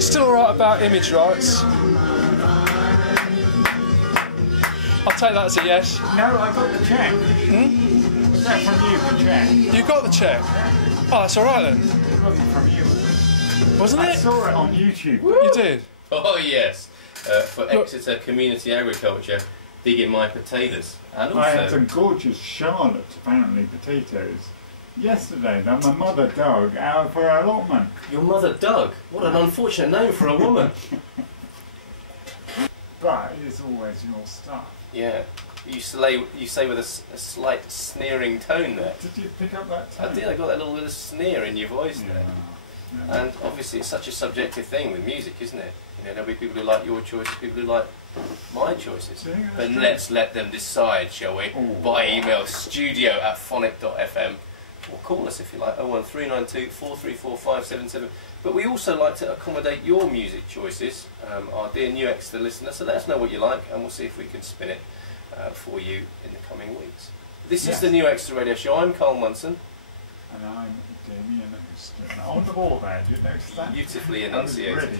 You're still alright about image rights? I'll take that as a yes. No, I got the cheque. Was that from you, the cheque? You got the cheque? Oh, that's alright then. It wasn't from you. Wasn't I it? saw it on YouTube. You did? Oh yes, for Exeter Community Agriculture, digging my potatoes. And also, I had some gorgeous Charlotte, apparently, potatoes yesterday that my mother dug out for her allotment. your mother dug. What an unfortunate name for a woman. But it's always your stuff. Yeah, you say with a slight sneering tone there. Did you pick up that tone? I did. I got that little bit of sneer in your voice there. Yeah. And obviously, it's such a subjective thing with music, isn't it? You know, there'll be people who like your choices, people who like my choices. But let's let them decide, shall we? Ooh. By email studio@phonic.fm, or call us if you like, 01392 434 577. But we also like to accommodate your music choices, our dear new Exeter listener. So let us know what you like, and we'll see if we can spin it for you in the coming weeks. This is the new Exeter Radio Show. I'm Carl Munson. And I'm Damien Houston. On the ball there, did you notice that? Beautifully enunciated.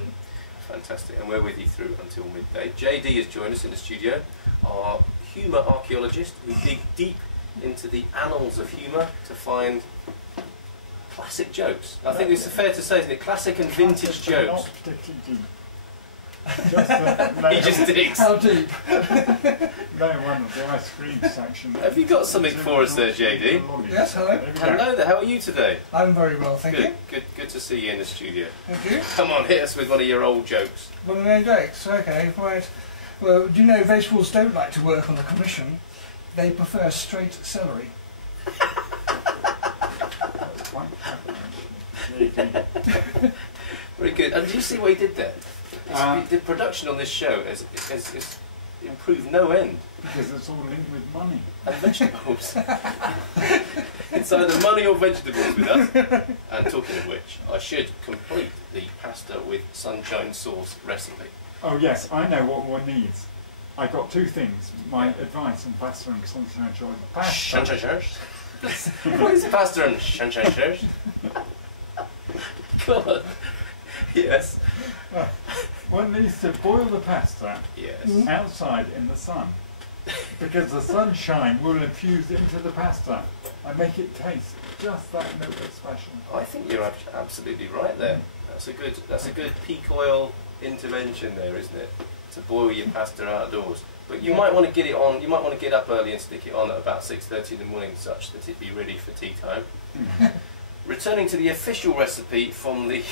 Fantastic, and we're with you through until midday. JD has joined us in the studio, our humour archaeologist who dig deep into the annals of humour to find classic jokes. I think it's fair to say, isn't it? Classic and vintage jokes. Not particularly deep. He just digs. How deep? No one of the ice cream section. Have you got something for us there, JD? Yes, hello. Hello there, how are you today? I'm very well, thank you. Good to see you in the studio. Thank you. Come on, hit us with one of your old jokes. One of my jokes, okay, right. Well, do you know vegetables don't like to work on the commission? They prefer straight celery. Very good. And do you see what he did there? The production on this show has improved no end. Because it's all linked with money. And vegetables. It's either money or vegetables with us. And talking of which, I should complete the pasta with sunshine sauce recipe. Oh yes, I know what one needs. I got two things. My advice on pasta and sunshine sauce. Pasta. Sunshine sauce? What is pasta and sunshine sauce? Come on. Yes. One needs to boil the pasta outside in the sun, because the sunshine will infuse into the pasta and make it taste just that little bit special. I think you're absolutely right there. That's a good peak oil intervention there, isn't it? To boil your pasta outdoors. But you might want to get it on. You might want to get up early and stick it on at about 6:30 in the morning, such that it be ready for tea time. Returning to the official recipe from the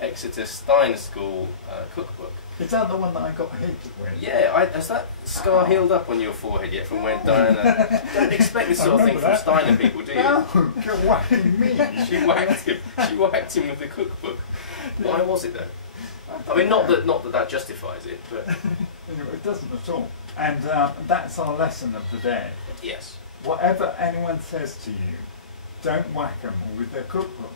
Exeter Steiner School cookbook. Is that the one that I got hit with? Yeah, has that scar healed up on your forehead yet from when Diana... Don't expect this sort of thing from Steiner people, do you? No, you're whacking me. She whacked him. She whacked him with the cookbook. Why was it though? I mean, not that justifies it, but... It doesn't at all. And that's our lesson of the day. Yes. Whatever anyone says to you, don't whack them with their cookbook.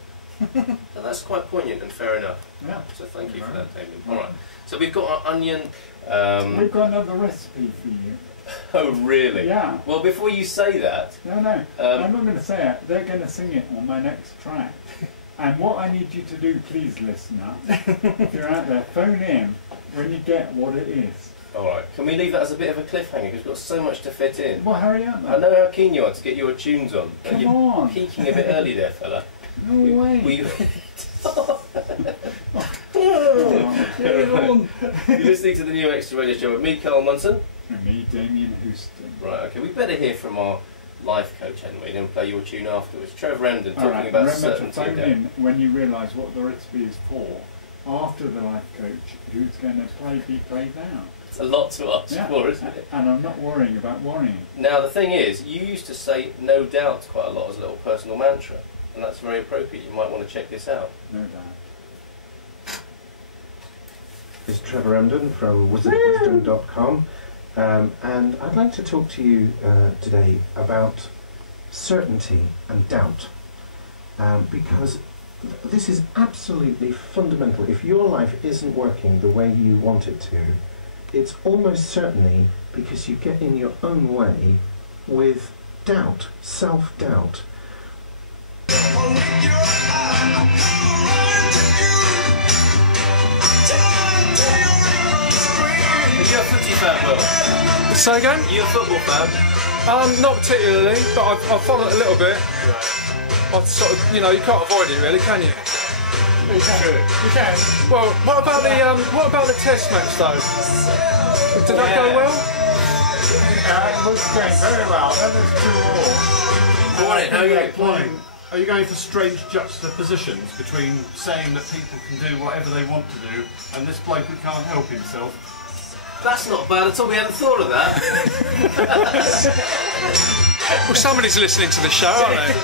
Now that's quite poignant and fair enough. Yeah. So thank you for that, Damien. Alright, so we've got our onion... We've got another recipe for you. Oh, really? Yeah. Well, before you say that... No, I'm not going to say it. They're going to sing it on my next track. And what I need you to do, please, listener, if you're out there, phone in when you get what it is. Alright, can we leave that as a bit of a cliffhanger, because we've got so much to fit in. Well, hurry up then. I know how keen you are to get your tunes on. Come You're on. peaking a bit early there, fella. No way. You're listening to the new Exeter Radio Show with me, Carl Munson. And me, Damien Houston. Right, okay, we better hear from our life coach, hadn't we? Then play your tune afterwards. Trevor Emden talking Right, about remember to certain phone tune. in when you realise what the recipe is for. After the life coach, who's going to be played now? It's a lot to ask for, isn't it? And I'm not worrying about worrying. Now, the thing is, you used to say no doubt quite a lot as a little personal mantra, and that's very appropriate. You might want to check this out. No doubt. This is Trevor Emden from wizardofwisdom.com, and I'd like to talk to you today about certainty and doubt, because this is absolutely fundamental. If your life isn't working the way you want it to, it's almost certainly because you get in your own way with doubt, self-doubt. fan, Will? Say again? Are you a football fan? Not particularly, but I follow it a little bit. I sort of, you know, you can't avoid it really, can you? You can. Well, what about the test match though? Did that go well? It was going very well. That was 2-all. Go on in, how are you playing? Are you going for strange juxtapositions between saying that people can do whatever they want to do and this bloke who can't help himself? That's not bad at all, we hadn't thought of that. Well, somebody's listening to the show, aren't they?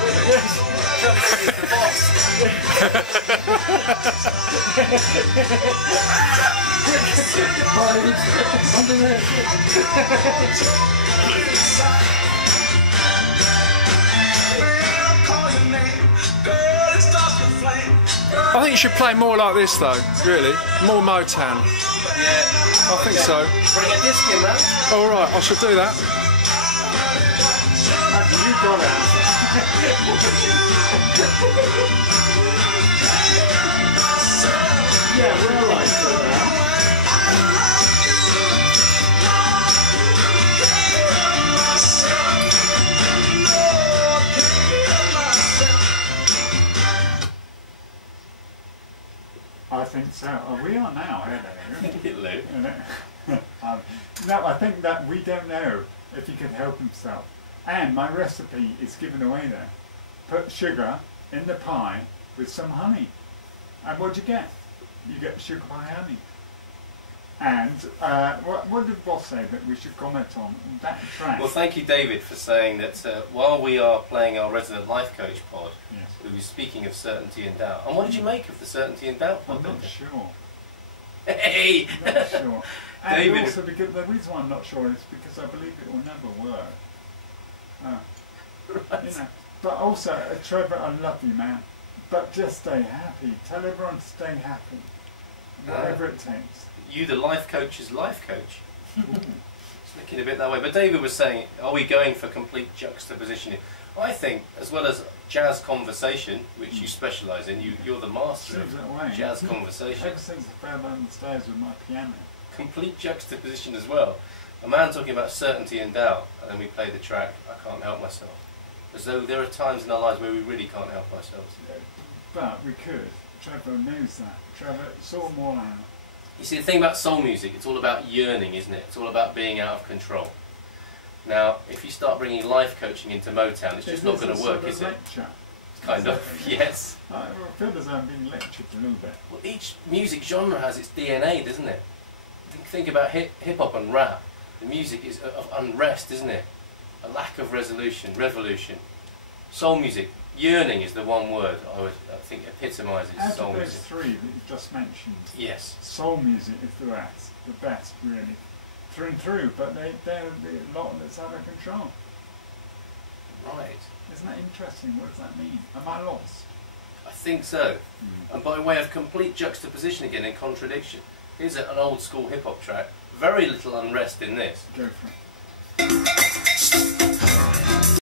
I think you should play more like this though, really. More Motown. Yeah. I think so. Bring a disc in, man. Alright, I shall do that. You got it. Yeah, we're alright for that. I think so. Oh, we are now, Hello. No, I think that we don't know if he can help himself. And my recipe is given away there. Put sugar in the pie with some honey. And what do you get? You get sugar pie honey. And what did Boss say that we should comment on that track? Well, thank you, David, for saying that while we are playing our resident life coach pod, Yes. we were speaking of certainty and doubt. And what did you make of the certainty and doubt pod? I'm not sure. Hey! Not sure. And David. also, because the reason why I'm not sure is because I believe it will never work. Right. You know. But also, Trevor, I love you, man. But just stay happy. Tell everyone to stay happy. Whatever it takes. You, the life coach's life coach. It's looking a bit that way. But David was saying, are we going for complete juxtaposition here? I think, as well as jazz conversation, which you specialise in, you're the master Seems that way. of jazz conversation. Ever since I fell down the stairs with my piano. Complete juxtaposition as well. A man talking about certainty and doubt, and then we play the track, I Can't Help Myself. As though there are times in our lives where we really can't help ourselves. But we could. Trevor knows that. Trevor saw them all out. You see, the thing about soul music, it's all about yearning, isn't it? It's all about being out of control. Now, if you start bringing life coaching into Motown, it's just not going to work, is it? Lecture. Kind of, yes. I feel as though I'm being lectured a little bit. Well, each music genre has its DNA, doesn't it? Think about hip-hop and rap. The music is of unrest, isn't it? A lack of revolution. Soul music, yearning is the one word I think epitomises soul Out of those music. three that you just mentioned, Yes. soul music is the best really, through and through, but they're the lot that's out of control. Right. Isn't that interesting? What does that mean? Am I lost? I think so. And by way of complete juxtaposition again and contradiction, here's an old school hip-hop track. Very little unrest in this. Go for it.